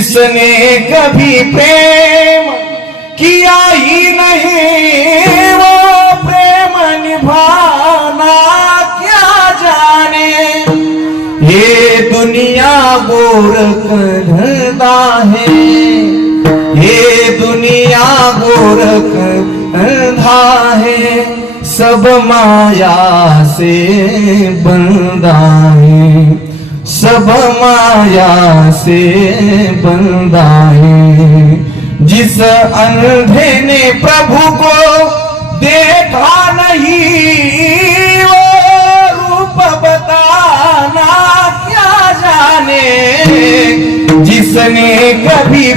जिसने कभी प्रेम किया ही नहीं वो प्रेम निभाना क्या जाने। ये दुनिया गोरख धंधा है, ये दुनिया गोरख धंधा है, सब माया से बंधा है, सब माया से बंधा है। जिस अंधे ने प्रभु को देखा नहीं वो रूप बताना क्या जाने। जिसने कभी